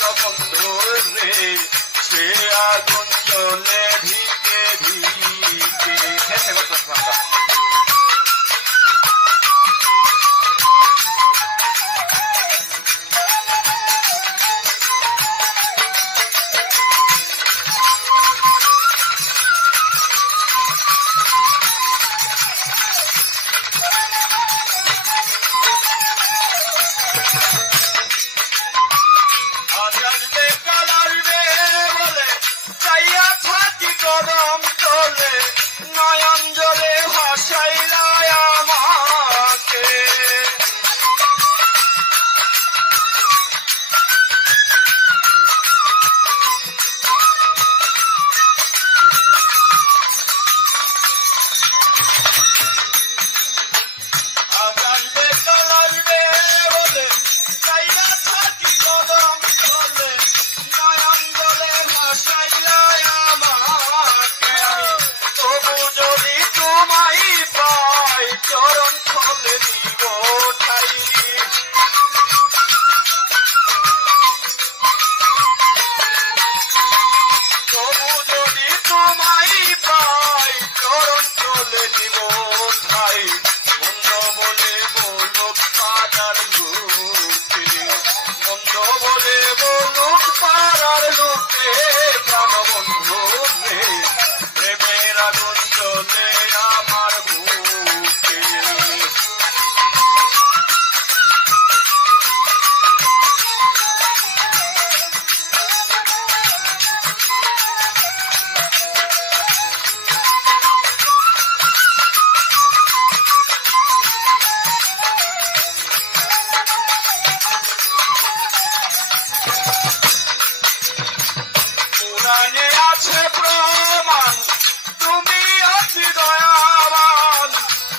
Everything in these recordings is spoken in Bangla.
প্রাণবন্ধু রে, সে আগুন জ্বলে ধিকে ধিকে। হেসে করতেছে আমরা। গরম চলে নয়ন জলে ভাসাইলা আমাকে, আকাশ বেকার লাগবে বলে চাইয়া থাকি গরম চলে নয়ন জলে ভাসাইলা চরণ ফলে দিব ঠাই, তবু যদি তোমায় পাই চরণ ফলে দিব ঠাই। মন্দ বলে বলুক পাড়ার লোকে, মন্দ বলে বলুক পাড়ার লোকে, প্রাণবন্ধু রে, প্রেমের আগুন জ্বলে আমার বুকে। পুরাণে আছে প্রমাণ তুমি অতি দয়াবান,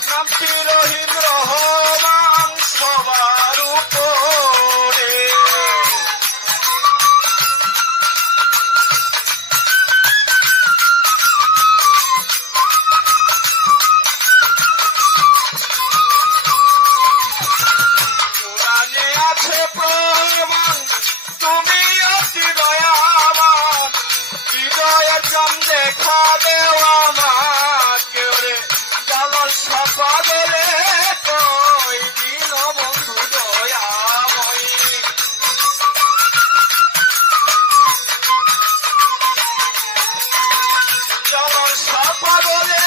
নামটি রহিম রহমান সবার উপরে। পুরাণে আছে প্রমাণ তুমি অতি দয়াবান, হৃদয়ের চান দেখা দেওয়া আমাকে রে, জালাল সাপা গেলে কই দিন বন্ধু দয়াময়ী। জালাল সাপা গেলে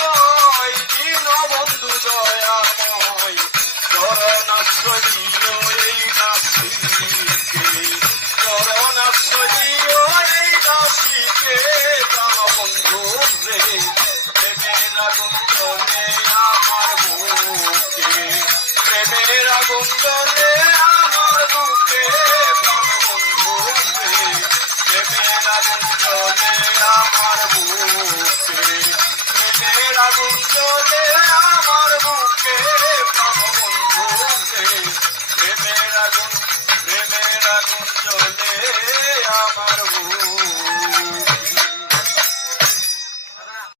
কই দিন বন্ধু দয়াময়ী। চরণাশ্রয়ীয় এই দাসীকে, চরণাশ্রয়ীয় এই দাসীকে, প্রাণবন্ধু রে, প্রেমের আগুন জ্বলে আমার বুকে, প্রেমের আগুন জ্বলে আমার বুকে, প্রাণবন্ধু রে, প্রেমের আগুন জ্বলে আমার বুকে, প্রেমের আগুন জ্বলে আমার বুকে, প্রাণবন্ধু রে, প্রেমের আগুন জ্বলে আমার